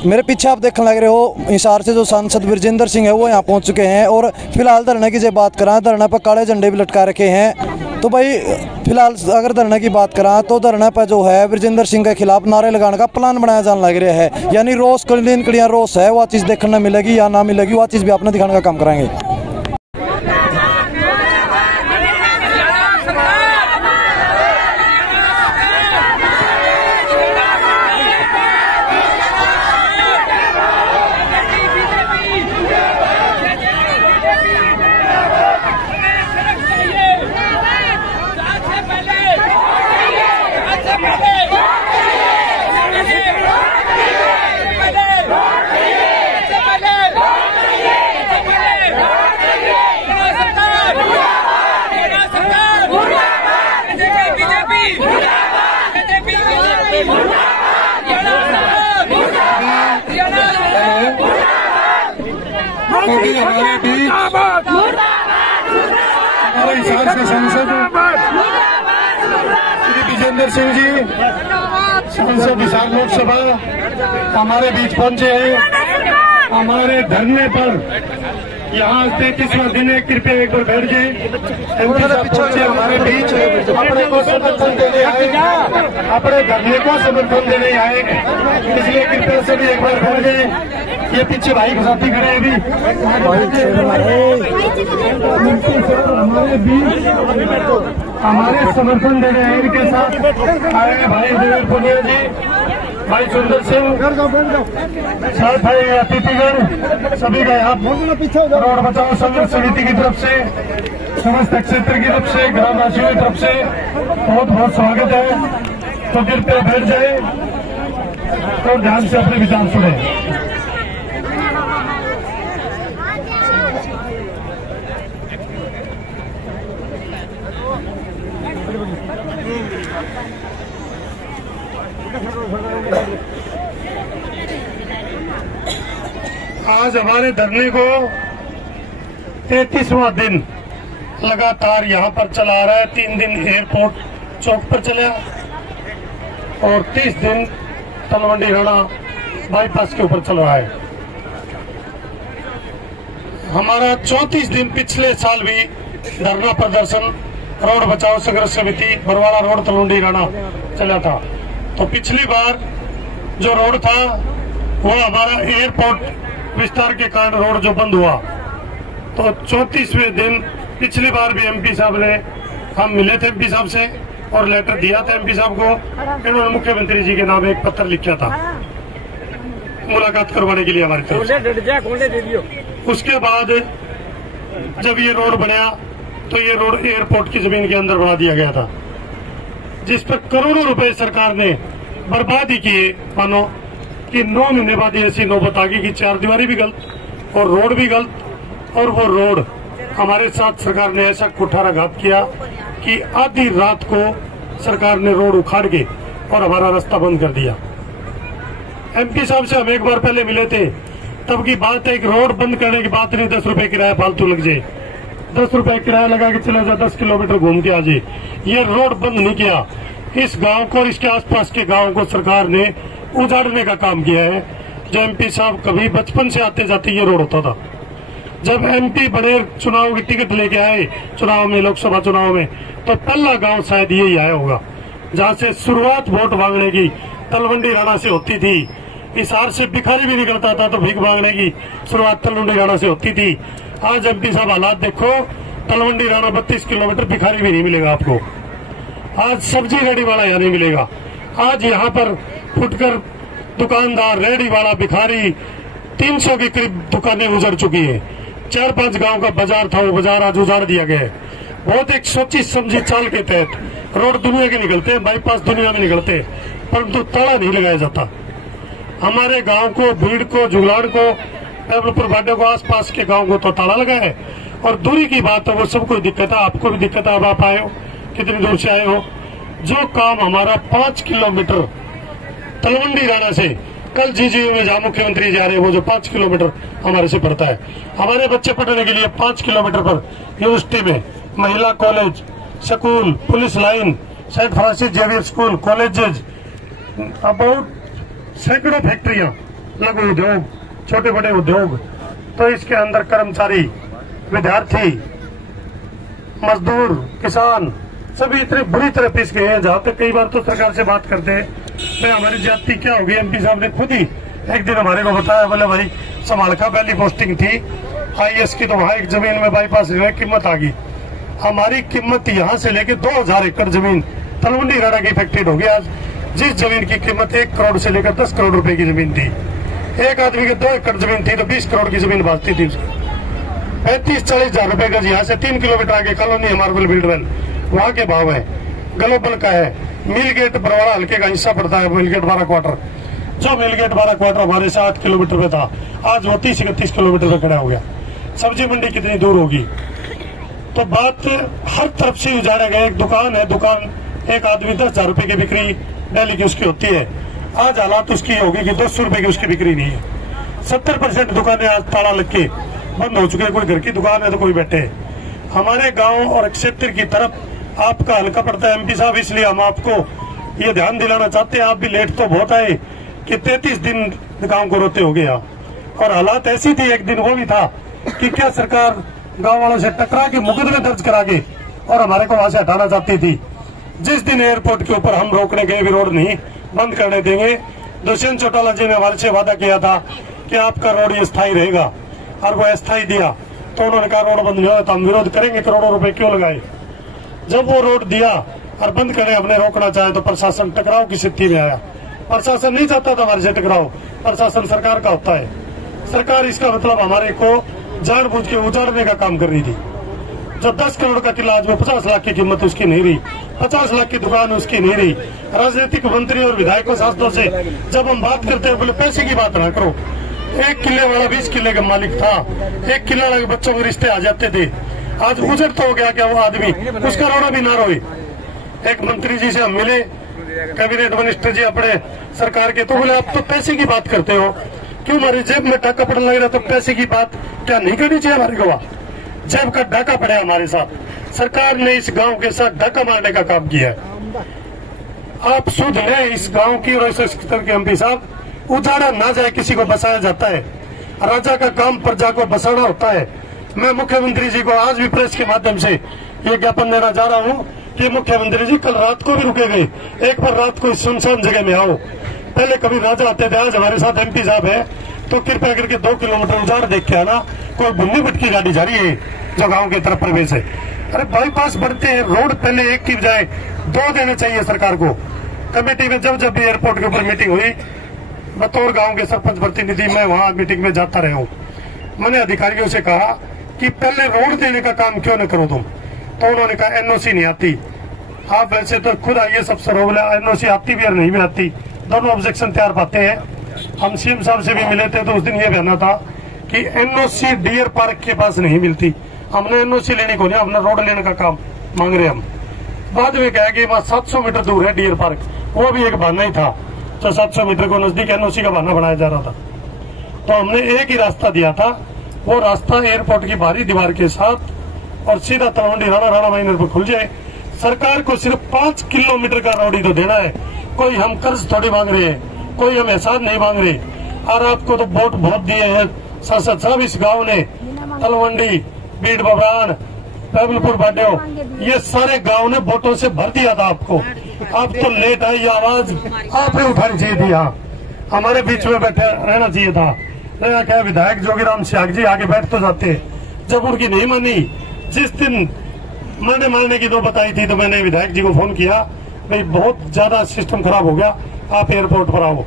मेरे पीछे आप देखने लग रहे हो हिसार से जो सांसद विजेंद्र सिंह है वो यहाँ पहुँच चुके हैं। और फिलहाल धरने की जो बात करा, धरना पर काले झंडे भी लटका रखे हैं। तो भाई फिलहाल अगर धरने की बात करा तो धरना पर जो है विजेंद्र सिंह के खिलाफ नारे लगाने का प्लान बनाया जाने लग रहा है। यानी रोज कड़ियाँ रोज है, वह चीज़ देखने मिलेगी या ना मिलेगी, वह चीज़ भी आपने दिखाने का काम कराएंगे। हमारे बीच हमारे हिसार से सांसद श्री विजेंद्र सिंह जी, सांसद हिसार लोकसभा हमारे बीच पहुंचे हैं। हमारे धरने पर यहाँ 33वां दिन है, कृपया एक बार बैठ जाए। पहुंचे हमारे बीच, अपने को समर्थन देने आए, अपने धरने को समर्थन देने आए, इसलिए कृपया सभी एक बार बैठ जाए। ये पीछे भाई के साथी खड़े हैं अभी हमारे बीच, हमारे समर्थन देने आए, इनके साथ आए भाई देवेंद्र पुनिया जी, भाई सुंदर सिंह, साथ भाई अतिथिगण, सभी का यहाँ रोड बचाओ संघर्ष समिति की तरफ से, समस्त क्षेत्र की तरफ से, ग्रामवासियों की तरफ से बहुत बहुत स्वागत है। तो कृपया बैठ जाए और ध्यान से अपने विचार सुने। आज हमारे धरने को 33वां दिन लगातार यहाँ पर चला रहा है। 3 दिन एयरपोर्ट चौक पर चला और 30 दिन तलवंडी राणा बाईपास के ऊपर चल रहा है। हमारा 34 दिन पिछले साल भी धरना प्रदर्शन रोड बचाओ संघर्ष समिति बरवाड़ा रोड तलवंडी राणा चला था। तो पिछली बार जो रोड था वो हमारा एयरपोर्ट विस्तार के कारण रोड जो बंद हुआ, तो 34वें दिन पिछली बार भी एमपी साहब ने, हम मिले थे एमपी साहब से और लेटर दिया था एमपी साहब को। इन्होंने मुख्यमंत्री जी के नाम एक पत्र लिखा था मुलाकात करवाने के लिए हमारी तरफ। उसके बाद जब ये रोड बना तो ये रोड एयरपोर्ट की जमीन के अंदर बना दिया गया था, जिस पर करोड़ों रुपए सरकार ने बर्बादी किए। मानो कि 9 महीने बाद ऐसी नौबत आ गई कि 4 दीवारी भी गलत और रोड भी गलत। और वो रोड हमारे साथ सरकार ने ऐसा कुठाराघात किया कि आधी रात को सरकार ने रोड उखाड़ के और हमारा रास्ता बंद कर दिया। एमपी साहब से हम एक बार पहले मिले थे, तब की बात है कि रोड बंद करने की बात नहीं, 10 रुपए किराया फालतू लग जाए, 10 रुपए किराया लगा के चला जाए, 10 किलोमीटर घूम के आ जाए। ये रोड बंद नहीं किया। इस गांव को और इसके आसपास के गांव को सरकार ने उजाड़ने का काम किया है। जो एमपी साहब कभी बचपन से आते जाते ये रोड होता था। जब एमपी बड़े चुनाव की टिकट लेके आए चुनाव में, लोकसभा चुनाव में, तो पहला गांव शायद यही आया होगा जहां से शुरुआत वोट मांगने की तलवंडी राणा से होती थी। हिसार से भिखारी भी निकलता था तो भीख मांगने की शुरुआत तलवंडी राणा से होती थी। आज एमपी साहब हालात देखो, तलवंडी राणा 32 किलोमीटर, भिखारी भी नहीं मिलेगा आपको। आज सब्जी रेडी वाला यहाँ नहीं मिलेगा। आज यहाँ पर फुटकर दुकानदार, रेडी वाला, भिखारी, 300 के करीब दुकानें उजड़ चुकी है। 4-5 गांव का बाजार था, वो बाजार आज उजाड़ दिया गया है। बहुत एक सोची समझी चाल के तहत रोड दुनिया के निकलते हैं, बाईपास दुनिया में निकलते हैं, परंतु ताला नहीं लगाया जाता। हमारे गांव को, भीड़ को, जुगलाड़ को, पेबलपुर बाडे को, आसपास के गांव को तो ताला लगा है। और दूरी की बात है, वो सबको दिक्कत है, आपको भी दिक्कत है। अब आप आए हो, कितनी दूर से आए हो। जो काम हमारा 5 किलोमीटर तलवंडी राणा से, कल जीजीयू में जहाँ मुख्यमंत्री जा रहे हैं, वो जो 5 किलोमीटर हमारे से पड़ता है, हमारे बच्चे पढ़ने के लिए 5 किलोमीटर पर यूनिवर्सिटी में महिला college, school, police line, saint Francis Xavier school, colleges, about सैकड़ों फैक्ट्रियां लघु उद्योग, छोटे बड़े उद्योग, तो इसके अंदर कर्मचारी, विद्यार्थी, मजदूर, किसान सभी इतने बुरी तरह पिस गए हैं। जहां तक कई बार तो सरकार से बात करते हैं, भाई हमारी जाति क्या होगी। एमपी साहब ने खुद ही एक दिन हमारे को बताया, बोले भाई समालखा पहली पोस्टिंग थी IAS की, तो वहां एक जमीन में बाईपास कीमत आ गई। हमारी कीमत यहाँ से लेके 2000 एकड़ जमीन तलवंडी राणा की इफेक्टेड होगी। आज जिस जमीन की कीमत 1 करोड़ से लेकर 10 करोड़ रुपए की जमीन थी, एक आदमी की 2 एकड़ जमीन थी तो 20 करोड़ की जमीन भाजती थी उसकी। 35-40 हजार रुपए गज यहाँ से 3 किलोमीटर आगे कॉलोनी है मार्बल बिल्डवेल, वहां के भाव है। ग्लोबल का है। मिल गेट बरवाड़ा हल्के का हिस्सा पड़ता है, मिल गेट 12 क्वार्टर। जो मिल गेट 12 क्वार्टर हमारे से 8 किलोमीटर पे था, आज वो 30-31 किलोमीटर पे खड़ा हो गया। सब्जी मंडी कितनी दूर होगी। तो बात हर तरफ से उजाड़ा गया। एक दुकान है, दुकान एक आदमी 10,000 रुपए की बिक्री डेली की उसकी होती है, आज हालात उसकी होगी कि 200 रुपए की उसकी बिक्री नहीं है। 70% दुकानें आज ताला लग के बंद हो चुके हैं। कोई घर की दुकान है तो कोई बैठे। हमारे गांव और क्षेत्र की तरफ आपका हल्का पड़ता है एमपी साहब, इसलिए हम आपको ये ध्यान दिलाना चाहते हैं। आप भी लेट तो बहुत आए कि 33 दिन गांव को रोते हो गया, और हालात ऐसी थी एक दिन वो भी था कि क्या सरकार गांव वालों से टकरा के मुकदमे दर्ज करा के और हमारे को वहां से हटाना चाहती थी। जिस दिन एयरपोर्ट के ऊपर हम रोकने गए भी रोड नहीं बंद करने देंगे, दुष्यंत चौटाला जी ने हमारे से वादा किया था कि आपका रोड ये स्थायी रहेगा, और वो अस्थायी दिया। तो उन्होंने कहा रोड बंद नहीं होगा तो हम विरोध करेंगे, करोड़ों रुपए क्यों लगाए। जब वो रोड दिया और बंद करे, हमने रोकना चाहे तो प्रशासन टकराव की स्थिति में आया। प्रशासन नहीं चाहता था हमारे से टकराव, प्रशासन सरकार का होता है। सरकार इसका मतलब हमारे को जानबूझ के उजाड़ने का काम कर रही थी। जो 10 करोड़ का किला आज में 50 लाख की कीमत उसकी नहीं रही, 50 लाख की दुकान उसकी नहीं रही। राजनीतिक मंत्री और विधायकों शासकों से जब हम बात करते हैं, बोले पैसे की बात ना करो। 1 किले वाला 20 किले का मालिक था, 1 किला वाले बच्चों के रिश्ते आ जाते थे। आज उजड़ तो हो गया क्या वो आदमी, उसका रोना भी ना रोए। एक मंत्री जी से हम मिले, कैबिनेट मिनिस्टर जी अपने सरकार के, तो बोले आप तो पैसे की बात करते हो, क्यों हमारी जेब में डाका पड़ने लग रहा, तो पैसे की बात क्या नहीं करनी चाहिए हमारे को। जेब का डाका पड़ा हमारे साथ। सरकार ने इस गांव के साथ डाका मारने का काम किया है। आप सुध लें इस गांव की और इस क्षेत्र के एमपी साहब। उजाड़ा ना जाए, किसी को बसाया जाता है। राजा का काम प्रजा को बसाना होता है। मैं मुख्यमंत्री जी को आज भी प्रेस के माध्यम से ये ज्ञापन देना चाह रहा हूँ कि मुख्यमंत्री जी कल रात को भी रुके गए, एक बार रात को इस सुनसान जगह में आओ। पहले कभी राजा आते थे, आज हमारे साथ एमपी साहब है, तो कृपया करके 2 किलोमीटर उजाड़ देख के आना। कोई भुन्नी भटकी गाड़ी जा रही है जो गांव की तरफ प्रवेश है। अरे बाईपास बढ़ते हैं, रोड पहले एक की बजाय 2 देने चाहिए सरकार को। कमेटी में जब जब भी एयरपोर्ट के ऊपर मीटिंग हुई, बतौर गांव के सरपंच प्रतिनिधि मैं वहां मीटिंग में जाता रहा हूं। मैंने अधिकारियों से कहा कि पहले रोड देने का काम क्यों न करो तुम, तो उन्होंने कहा NOC नहीं आती। आप वैसे तो खुद आइए सबसे रोबला, NOC आती भी और नहीं भी आती, दोनों ऑब्जेक्शन तैयार पाते हैं। हम CM साहब से भी मिले थे तो उस दिन ये कहना था कि NOC डियर पार्क के पास नहीं मिलती। हमने NOC लेने को नहीं, हमने रोड लेने का काम मांग रहे हम। बाद में कहा कि वहाँ 700 मीटर दूर है डियर पार्क, वो भी एक बहाना ही था। तो 700 मीटर को नजदीक NOC का बहाना बनाया जा रहा था। तो हमने एक ही रास्ता दिया था, वो रास्ता एयरपोर्ट की बाहरी दीवार के साथ और सीधा तलवंडी राणा माइनर पर खुल जाए। सरकार को सिर्फ 5 किलोमीटर का रोड ही तो देना है। कोई हम कर्ज थोड़ी मांग रहे हैं, कोई हम एहसान नहीं मांग रहे। और आपको तो वोट बहुत दिए हैं सांसद साहब इस गांव ने, तलवंडी, बीड़ बबरान, पैबलपुर बाडेओ, ये सारे गांव ने वोटों से भर दिया था आपको। आप तो लेट आई, आवाज आपने उठानी चाहिए थी। यहाँ हमारे बीच में बैठे रहना चाहिए था। नया क्या विधायक जोगीराम सियाग जी आगे बैठ तो जाते, जब उनकी नहीं मानी। जिस दिन मैंने मारने की दो बताई थी तो मैंने विधायक जी को फोन किया, भाई बहुत ज्यादा सिस्टम खराब हो गया, आप एयरपोर्ट पर आओ।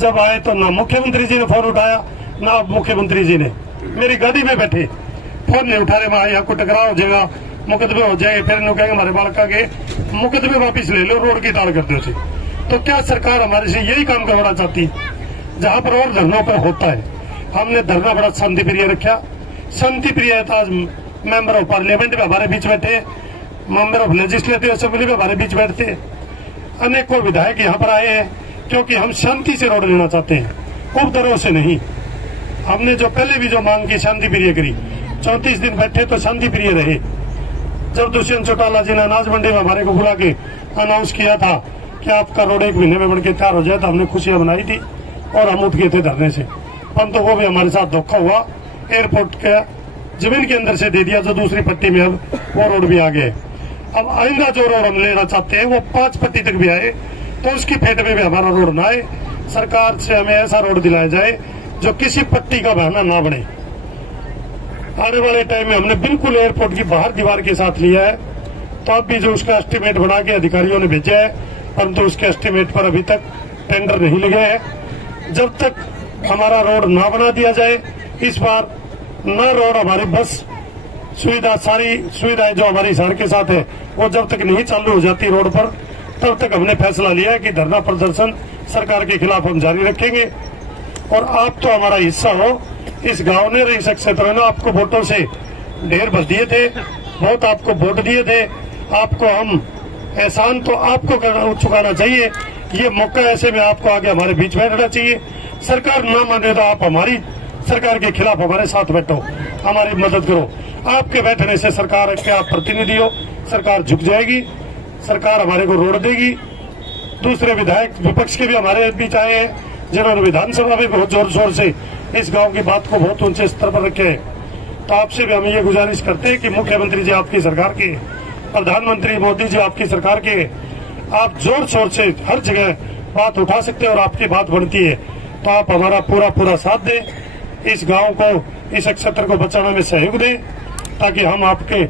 जब आए तो ना मुख्यमंत्री जी ने फोन उठाया, ना मुख्यमंत्री जी ने। मेरी गाड़ी में बैठे, फोन नहीं उठा रहे, वहां यहाँ को टकराव हो जाएगा, मुकदमे हो जाएंगे, फिर इन्होंने कहेंगे हमारे बालका के मुकदमे वापिस ले लो, रोड की ताड़ कर दो। तो क्या सरकार हमारे से यही काम करवाना चाहती, जहां पर और धरनों पर होता है। हमने धरना बड़ा शांति प्रिय रखा। शांति प्रिय है तो आज मेंबर ऑफ पार्लियामेंट भी हमारे बीच बैठे, मेंबर ऑफ लेजिस्लेटिव असेंबली भी हमारे बीच बैठते, अनेकों विधायक यहाँ पर आए हैं, क्योंकि हम शांति से रोड लेना चाहते हैं, उपद्रव से नहीं। हमने जो पहले भी जो मांग की शांति प्रिय करी, 34 दिन बैठे तो शांति प्रिय रहे। जब दुष्यंत चौटाला जी ने अनाज मंडी में हमारे को बुला के अनाउंस किया था कि आपका रोड 1 महीने में बन के तैयार हो जाए, तो हमने खुशियां मनाई थी। और हम उठ गए थे धरने से। पंतों को भी हमारे साथ धोखा हुआ, एयरपोर्ट का जमीन के अंदर से दे दिया जो दूसरी पट्टी में, अब वो रोड भी आ गए। अब आइंदा जो रोड हम लेना चाहते हैं वो 5 पट्टी तक भी आए तो उसकी फेट में भी हमारा रोड ना आए। सरकार से हमें ऐसा रोड दिलाया जाए जो किसी पट्टी का बहाना ना बने। आने वाले टाइम में हमने बिल्कुल एयरपोर्ट की बाहर दीवार के साथ लिया है, तो अब भी जो उसका एस्टीमेट बना के अधिकारियों ने भेजा है, परंतु उसके एस्टीमेट पर अभी तक टेंडर नहीं लगे हैं। जब तक हमारा रोड ना बना दिया जाए, इस बार न रोड हमारी बस सुविधा, सारी सुविधाएं जो हमारी शहर के साथ है वो जब तक नहीं चालू हो जाती रोड पर, तब तक हमने फैसला लिया है कि धरना प्रदर्शन सरकार के खिलाफ हम जारी रखेंगे। और आप तो हमारा हिस्सा हो, इस गांव ने, इस क्षेत्र ने आपको वोटों से ढेर भर दिए थे, बहुत आपको वोट दिए थे, आपको हम एहसान तो आपको चुकाना चाहिए। ये मौका ऐसे में आपको आगे हमारे बीच बैठना चाहिए। सरकार ना माने तो आप हमारी सरकार के खिलाफ हमारे साथ बैठो, हमारी मदद करो। आपके बैठने से सरकार के आप प्रतिनिधि हो, सरकार झुक जाएगी, सरकार हमारे को रोड देगी। दूसरे विधायक विपक्ष के भी हमारे बीच आए हैं, जिन्होंने विधानसभा में बहुत जोर शोर से इस गांव की बात को बहुत ऊंचे स्तर पर रखे हैं। तो आपसे भी हम ये गुजारिश करते हैं कि मुख्यमंत्री जी आपकी सरकार के, प्रधानमंत्री मोदी जी आपकी सरकार के, आप जोर शोर से हर जगह बात उठा सकते हैं और आपकी बात बनती है, तो आप हमारा पूरा साथ दें, इस गांव को, इस क्षेत्र को बचाने में सहयोग दें, ताकि हम आपके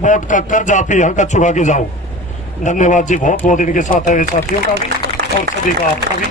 वोट का कर्ज आप यहाँ का चुका के जाओ। धन्यवाद जी, बहुत इनके साथ है साथियों का भी और सभी का आपका भी।